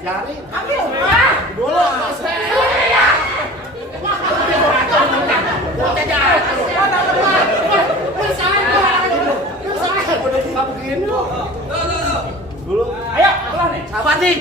Jari. Ambil. Dulu. Dulu. Ayo, keluar nih. Sabar nih.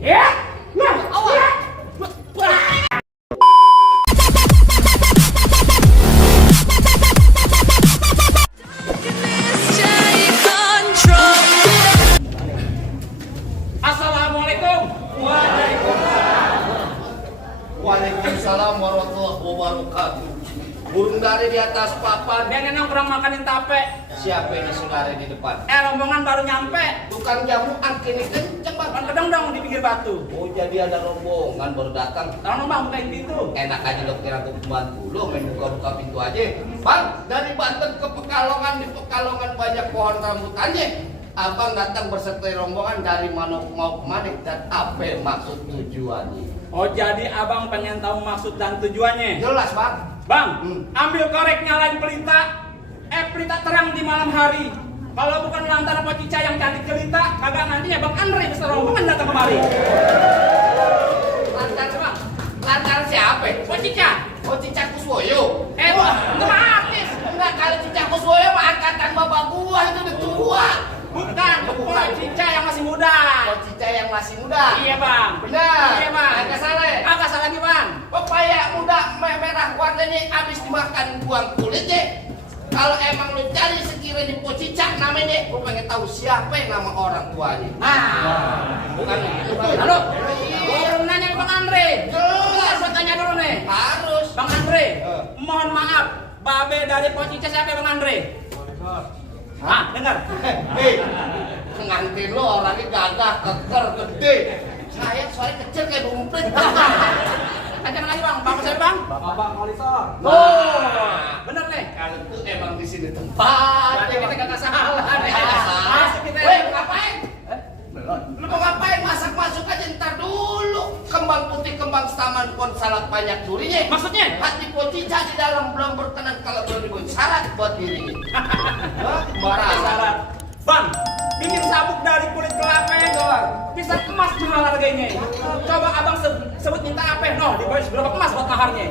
Ya. Nah, awas. Assalamualaikum. Waalaikumsalam warahmatullahi wabarakatuh. Burung dari di atas papan. Dia nongkrong makanin tape. Siapa ini saudara di depan? Rombongan baru nyampe. Tukang jamu angkini kenceng bang. Kan kedong dong di pinggir batu. Oh jadi ada rombongan baru datang. Tolong dong bang bukain pintu. Enak aja lo kira aku pembantu lo main buka-buka pintu aja. Bang, dari Banten ke Pekalongan, di Pekalongan banyak pohon rambutannya. Abang datang berserta rombongan dari mana mau kemana dan apa maksud tujuannya? Oh jadi abang pengen tahu maksud dan tujuannya? Jelas bang. Bang, ambil korek nyalain pelita. Pelita terang di malam hari. Kalau bukan lantaran Pak Cica yang cantik jelita, kagak nantinya Bang Andre beserta rombongan datang kemari. Lantaran bang. Lantaran siapa? Pak Cica. Oh Cicak Kuswoyo. Itu mah artis. Enggak, kalau Cicak Kuswoyo mah angkatan bapak gua itu udah tua. Bukan, Pak Cica yang masih muda. Oh Cica yang masih muda. Iya Bang. Benar. Iya Bang. Agak salah ya? Agak salah lagi Bang. Pepaya muda merah warnanya habis dimakan buang kulitnya. Kalau emang lu cari sekiranya Po Cicak namanya, gua pengen tahu siapa yang nama orang tuanya. Bukan itu bang. Halo. Gua baru nanya ke Bang Andre. Jelas. Gua tanya dulu nih. Harus. Bang Andre, mohon maaf, babe dari Po Cica siapa ya, Bang Andre? Dengar. Hei, pengantin lo orangnya gagah, keker, gede. Saya soalnya kecil kayak rumput. Kencang lagi Bang, bapak saya Bang. Bapak Walisor. Bener nih. Kalau itu emang di sini tempat. Berarti kita gak salah nih. Masuk kita. Weh, ngapain? Lu mau ngapain? Masak masuk aja ntar dulu. Kembang putih, kembang taman pon salak banyak durinya. Maksudnya? Hati Po Cica di dalam belum berkenan kalau belum dibuat syarat buat dirinya. Syarat. Bang, bikin sabuk dari kulit kelapa ya doang. Bisa emas mahal harganya. Coba abang sebut minta apa? No, dibayar berapa emas buat maharnya?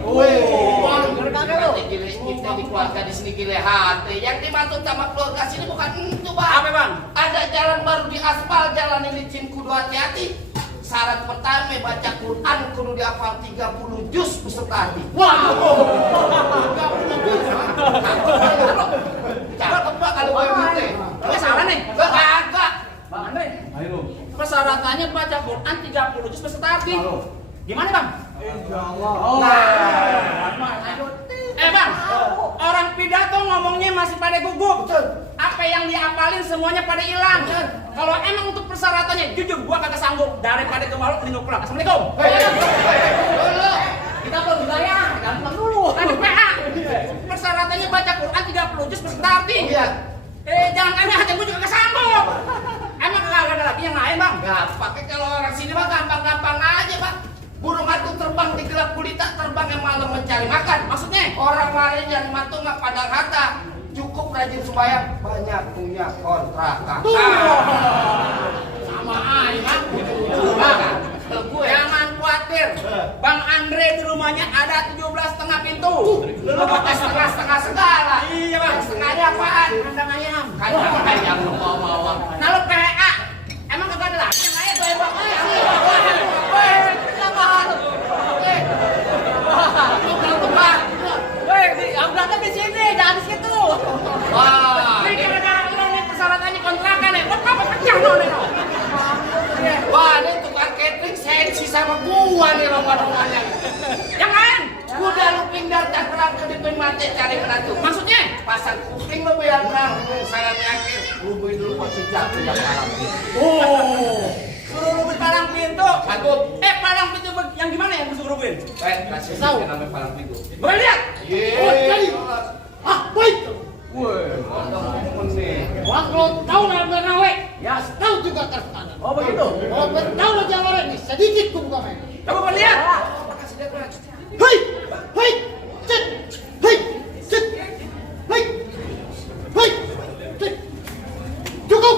Kita di keluarga di sini gile hati. Yang dimaksud sama keluarga sini bukan itu bang. Apa bang? Ada jalan baru di aspal, jalan ini licin kudu hati-hati. Syarat pertama baca Quran kudu dihafal 30 juz beserta hati. Cakep pak kalau gue gitu. Gak salah nih. Kagak. Bang Andre, Ayo. persyaratannya baca Quran 30 juz beserta hati. Gimana bang? Insyaallah. Bang, orang pidato ngomongnya masih pada gugup. Apa yang diapalin semuanya pada hilang. Kalau emang untuk persyaratannya, jujur gua kagak sanggup. Daripada ke malu mending pulang. Assalamualaikum. Kita belum dibayar, gampang dulu. Ada PA. Persyaratannya baca Quran 30 juz beserta arti. Iya. Jangan aneh hati gua juga kagak sanggup. Emang kagak ada lagi yang lain, Bang? Nggak pakai kalau orang sini mah gampang-gampang aja pak. Burung hantu terbang di gelap gulita, terbang yang malam mencari makan. Maksudnya? Orang lain yang matu nggak padang harta. Cukup rajin sembahyang, banyak punya kontrakan. Sama aja. Kalau gue Jangan khawatir. Bang Andre di rumahnya ada 17,5 pintu. lu pakai setengah-setengah segala. Iya, Bang. Setengahnya apaan? Kandang ayam. Kandang ayam lu bawa-bawa. Nah lu PA. Emang kagak ada lagi yang lain? Yang berantem di sini, jangan di situ. Wah, Ini gara-gara lu nih persyaratannya kontrakan ya. Buat apa pecah lu nih? wah ini tukang catering sensi sama gua nih rombongannya. Yang lain? Udah lu pindah Tangerang ke Dipin Mate cari menantu. Maksudnya? Pasang kuping lu biar nang. Syarat terakhir, hubungi dulu Pak Cicak yang malam. Suruh rubin palang pintu. Sanggup. Palang pintu yang gimana yang suruh rubin? Kasih tahu namanya palang pintu. Boleh lihat? Yeay. Baik. Ngomong nih. Wah, kalau tahu nama nawe, ya tahu juga kertanan. Oh begitu? Kalau tahu jawabannya ini sedikit ku buka main. Coba boleh lihat? Hei, hei, cet, hei, cet, hei, hei, cet. Cukup.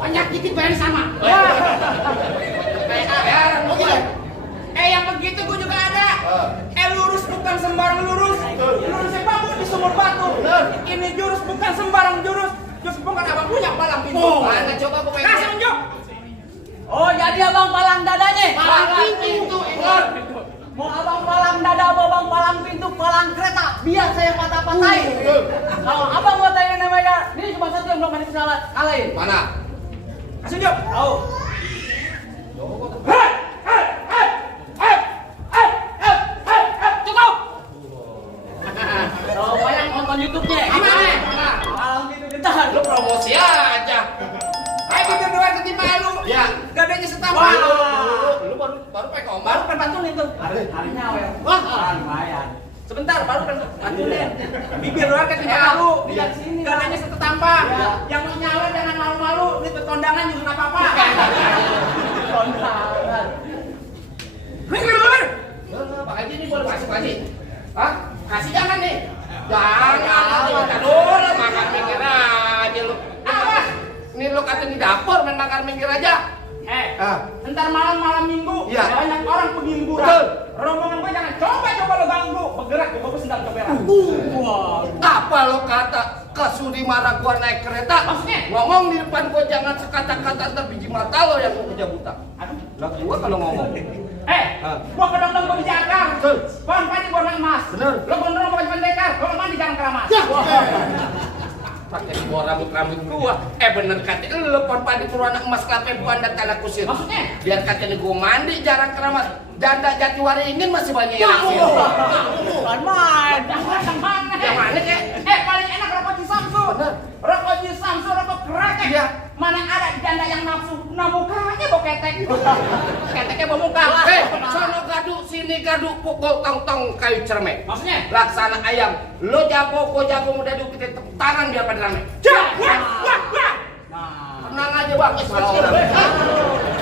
Banyak dikit bayar sama. gitu gua juga ada. Lurus bukan sembarang lurus. Lurusnya bambu di sumur batu. Ini jurus bukan sembarang jurus. Jurus bukan abang punya palang pintu. Mana coba gua pengen. Kasih unjuk. Oh, jadi abang palang dadanya? Palang pintu ingat. Mau abang palang dada, mau abang palang pintu, palang kereta, biar saya patah-patahin. Kalau abang mau tanya namanya, ini cuma satu yang belum mandi pesawat, kalahin. Mana? Kasih unjuk. Tahu. Cukup. Kalau bayang nonton YouTube-nya, Gimana? palang pintu ditahan. Lu promosi aja. Ayo kita doa ketimpa lu. Ya. Gadanya setambah. Wah. Lu baru pakai Baru ombak. kan bantuin tuh. Harinya awet. Wah. Lumayan. Sebentar, baru kan bantuin. Bibir doa ketimpa Ya, lu. lihat sini, Gadanya setambah. Ya. Yang mau nyawer jangan malu-malu. Ini kondangan juga nggak apa-apa. Kondangan. Pak Haji ini boleh masuk Haji? Hah? Kasih jangan nih. Jangan. Jangan dulu makan minggir aja lu. Apa? Ini lu kata di dapur main makan minggir aja. Ntar malam minggu Iya. banyak orang pergi liburan. Betul. Rombongan gue jangan coba lo ganggu. Bergerak gue sendal coberan. Apa lo kata kesudi marah gua naik kereta? Maksudnya? Ngomong di depan gua jangan sekata-kata ntar biji mata lo yang gua kerja buta. Aduh. Lah gua kalau ngomong. Gua kedong-dong gua dijakar. Betul. Pohon padi warna emas. Bener. Lo gondrong pakai pendekar. Kalau mandi jangan keramas. Pakai gua rambut gua. Bener kata lu pohon padi berwarna emas kelapa buan dan tanah kusir. Maksudnya? Biar katanya gua mandi jarang keramas. Janda jati waringin masih banyak yang naksir. Bukan main. Yang mana? Yang mana, Kek? Paling enak rokok di Samsu. Bener. Rokok di Samsu, rokok kerekek. Iya. Mana ada janda yang nafsu, nah mukanya bau ketek. Keteknya bau muka. Sono gadu, sini gadu, pukul tong-tong kayu cermek. Maksudnya? Laksana ayam. Lo jago, gua jago, mudah diuk kita tepuk tangan biar pada rame. Tenang aja bang, salah orang.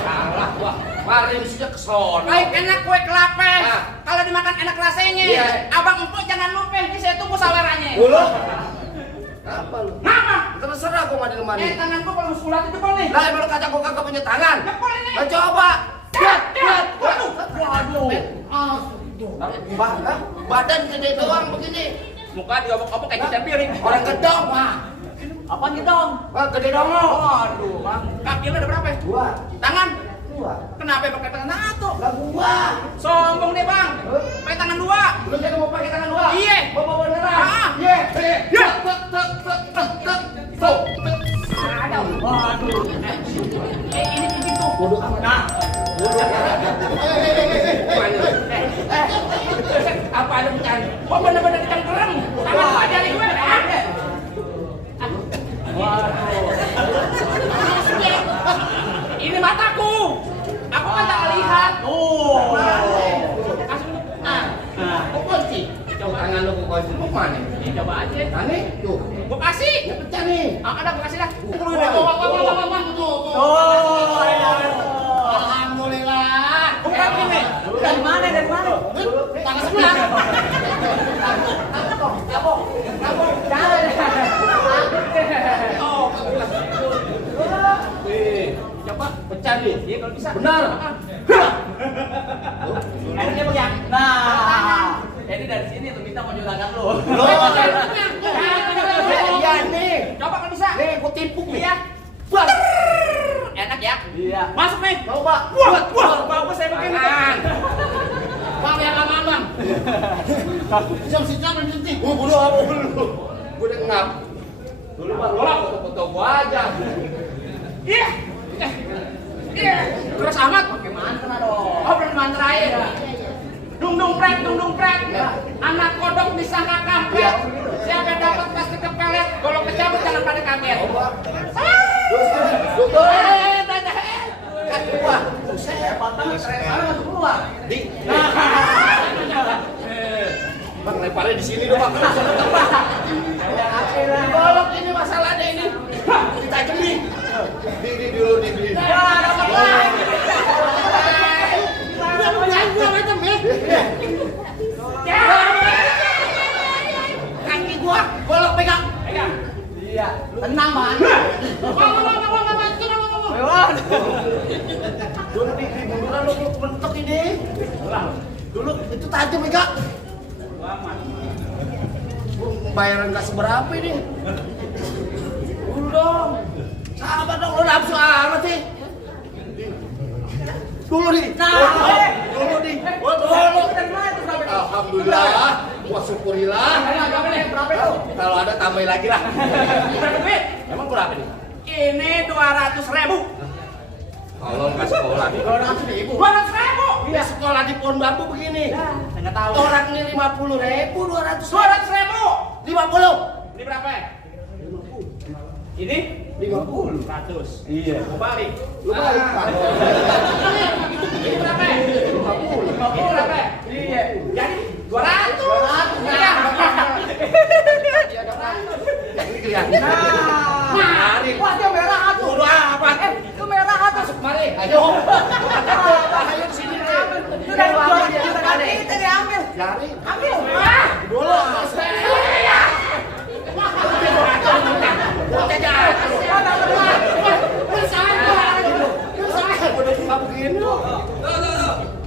Salah gua. Mari mestinya kesono. Baik enak kue kelapa. Nah. Kalau dimakan enak rasanya. Iya. Abang empuk jangan lupa, ini saya tunggu sawerannya. Dulu. Apa lu? Nama? Terserah gua mandi lemari. Tangan gua kalau muskulat itu jebol nih. Lah emang kata gua kagak punya tangan. Jebol ini. Lah coba. Waduh. Badan gede doang begini. Muka diobok-obok kayak cucian piring. Orang gedong, Pak. Apaan gitu dong? Wah, gede dong lo. Waduh, Bang. Kaki lu ada berapa? Dua. Tangan? Dua. Kenapa pakai tangan satu? Lah gua. Sombong deh, Bang. Pakai tangan dua. Lu jadi mau pakai tangan dua? Iya. Bawa beneran. Ah. Iya. Ya. Tuh. Ada. Waduh. Ini begitu. Bodoh amat. Nah. Apa ada pecahan? Kok bener-bener dicengkerem? Tangan gua dari gue ada. Ini mataku. Aku kan tak lihat. Kok kunci? Coba tangan lu gua kunci. Lu mana? Coba aja. Tani? Tuh. Gua kasih. Ya pecah nih. Ada gua kasih dah. Alhamdulillah. Bukan ini. Dari mana? Dari mana? Tangan sebelah. Coba pecah nih. Iya kalau bisa. Benar. Enaknya pegang. Nah, jadi dari sini tuh kita mau juragan lu. Iya nih. Coba kalau bisa. Nih gua timpuk nih. Iya. Bang. Enak ya. Iya. Masuk nih. Coba. Wah, bagus saya begini. Bang yang aman. Siap-siap nanti. Bulu apa bulu? Gua udah ngap. Dulu bang, foto-foto gua aja. Iya. Iya. Keras amat. Pakai mantra dong. Oh, belum mantrain. Dung dung prek. Anak kodok disangka kampret. Siapa yang dapat pasti kepelet. Kalau kecabut jangan pada kaget. Kaki gua. Saya patah kereta masuk keluar. Di. Bang, leparnya di sini dong, Bang. Golok ini masalahnya ini. Ditajem nih. Di dulu di. Dapat lagi. Udah menyanyi gua macam ya. Kaki gua, golok pegang. Iya. Tenang, Bang. Dulu di bunduran lu mentok ini. Dulu itu tajam enggak? Bayaran nggak seberapa ini. Dulu dong. Sabar dong, lo nafsu amat sih. Dulu nih. Dulu nih. Alhamdulillah. Wah syukurillah. Berapa itu? Kalau ada tambahin lagi lah. Berapa duit? Emang berapa nih? Ini 200.000. Kalau nggak sekolah nih. 200.000. Ya sekolah di Pohon Bambu begini. Nggak tahu. Orang ini 50.000, 200. 200.000. 50. Ini berapa? Ini 50. 100. Iya. Mau balik. Lu balik Pak. Ini berapa? 50. Ini berapa? Iya. Jadi 200. 200. Ya. Ini kelihatan. Mari. Wah, dia merah atuh. Udah apa? Itu merah atuh. Mari, ayo. Ayo di sini deh. Itu dari jual kita kali kita diambil. Cari. Ambil. Dulu.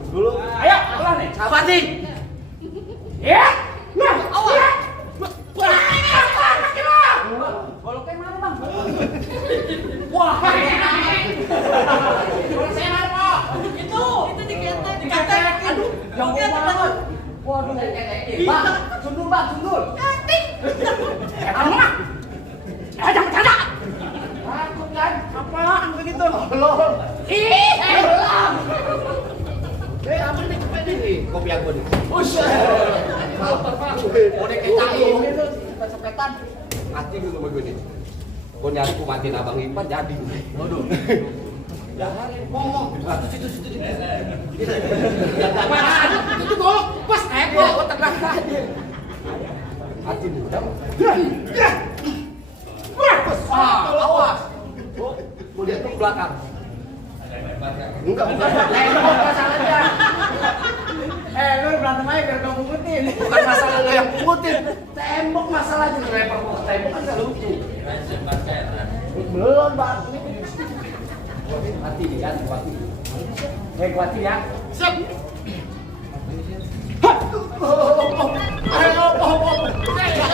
Dulu. Ayo, pelan nih. Sabar nih. Ya. Nah, Awas. makin lo. Goloknya mana, Bang? Wah, kalau saya mana kok? Itu diketek. Aduh, jauh banget. Waduh. Bang, sundul, Bang, sundul. Kamu mah? Jangan bercanda. Takut kan? Apaan begitu? Belum. Ih, Belum. Apa nih cepet nih? Kopi aku nih. Udah kecang ini tuh, sepetan. Mati dulu begini. Gue nyari kumatin abang Ipan jadi. Waduh. Jangan ngomong. Situ. itu golok pas Gue tengah tadi. Hati muda. Awas. Gue lihat tuh belakang. Enggak, bukan. Lu berantem aja biar kamu pungutin. Bukan masalah lo yang pungutin. Tembok masalahnya. Lempar ke tembok kan gak lucu. Belum, Bang. Hati nih kan, hati. Hati ya. Siap.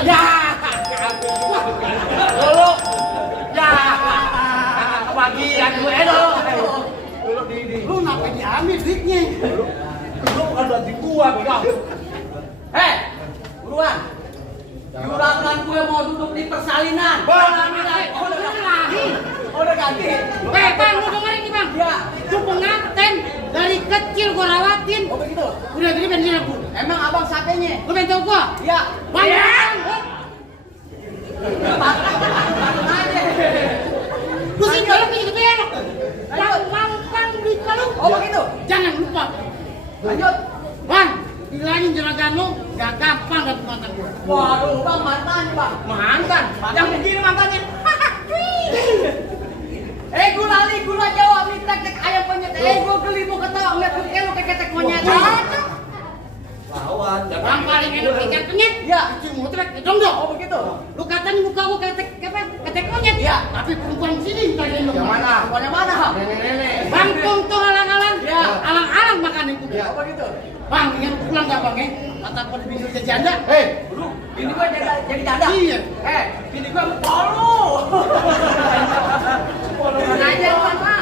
Ya. Dulu. Ya. Kebagian gue dulu. Dulu di. Lu ngapain diambil duitnya? Dulu bukan bantu gua, Bang. Buruan. Juragan gue mau duduk di persalinan. Udah ganti. Bang, lu dengerin nih bang. Ya. Itu pengantin dari kecil gua rawatin. Oh begitu. Udah gede bensin aku. Emang abang satenya? Lu pengen tau gua? Iya. Bang, Patah aja. lu sih kalau punya gede enak. Bang, beli kalau. Oh begitu. Jangan lupa. Lanjut. Bang, bilangin juragan lu gak gampang dapet mantan gua. Waduh, bang mantan bang. Mantan. Yang begini mantannya. Gula Jawa nih tek ayam penyet. Gua geli mau ketawa ngeliat muka lu kayak ketek monyet. Lawan. Bang paling enak ikan penyet. Ya. Cuma mutlak dong. Oh begitu. Lu katanya muka gua ketek monyet. Iya. Tapi perempuan sini tanya lu. Yang mana? Pokoknya mana? Nenek. Bang tuh alang-alang. Iya. Alang-alang makan itu. Oh begitu. Bang, ingat pulang gak bang? Mata gua dibingung jadi janda. Ini gua jadi janda. Iya. Ini gua polu. Polu aja mana?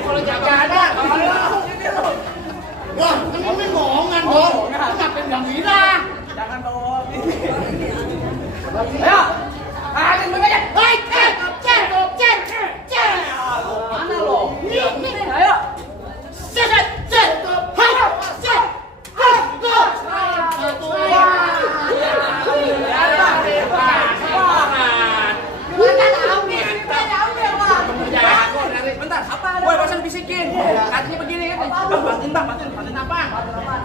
Kalau janda. Wah, kan ini bohongan dong. Lu ngapain bilang? Jangan bawa ini. Ayo. Ayo aja. Hei, cer. Mana lo? Ini. Ayo. Cet. Hai, cet. Go. Bentar, apa? Gue barusan bisikin. Katanya begini kan. Bantuin apa?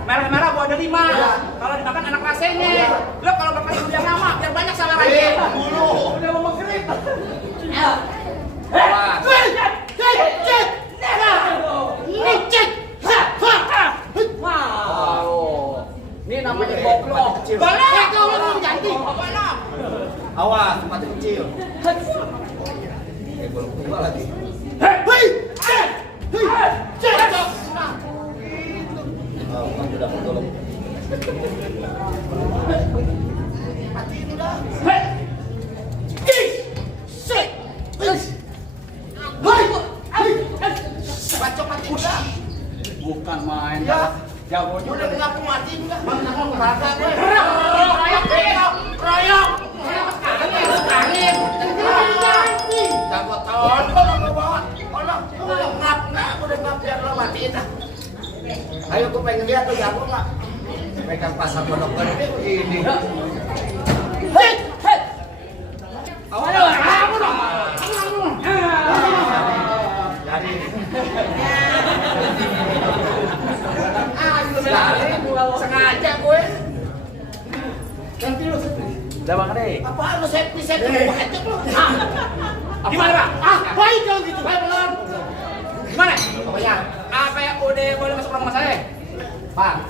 Merah-merah gua ada 5. Kalau dimakan enak rasanya. Lo kalau makan yang lama biar banyak selera-nya. Udah mau maghrib. Wow. Ini namanya boklok. Balik kau lu ganti. Awas, mati kecil. Golok kedua lagi. Hei, cet. Oh, kan udah golok. coklat kuda. Bukan main. Ya. Jago juga. Udah ngaku mati juga. Mana mau kagak gue. Royok. Angin. Jago tahun kalau lo bawa. Kalau ngap udah ngap biar lo matiin dah. Ayo gue pengen lihat tuh jago nggak. Pegang pasar pondok gede begini. Aduh, kamu dong. Jadi. Sengaja gue. Ganti lu. Udah Bang Ade. Apaan lu set aja lu. Gimana, Pak? Baik kalau gitu. Baik belum. Gimana? Pokoknya Apa ya udah boleh masuk rumah saya? Bang,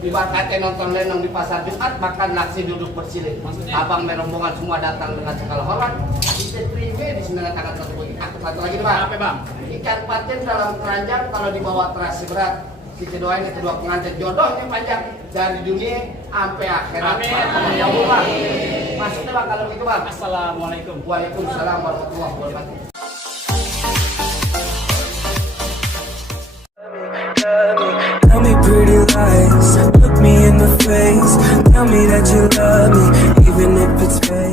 ibaratnya nonton lenong di pasar Jumat, makan nasi duduk bersilih. Abang merombongan semua datang dengan segala hormat. Kita terima di sini dengan tangan satu lagi, Bang. Apa, Bang? Ikan patin dalam keranjang kalau dibawa terasi berat. Kita doain kedua pengantin jodohnya panjang dari dunia sampai akhirat. Amin. Ya Allah, Bang. Masuknya Bang kalau begitu, Bang. Assalamualaikum. Waalaikumsalam warahmatullahi wabarakatuh. Tell me pretty lies, look me in the face. Tell me that you love me, even if it's fake.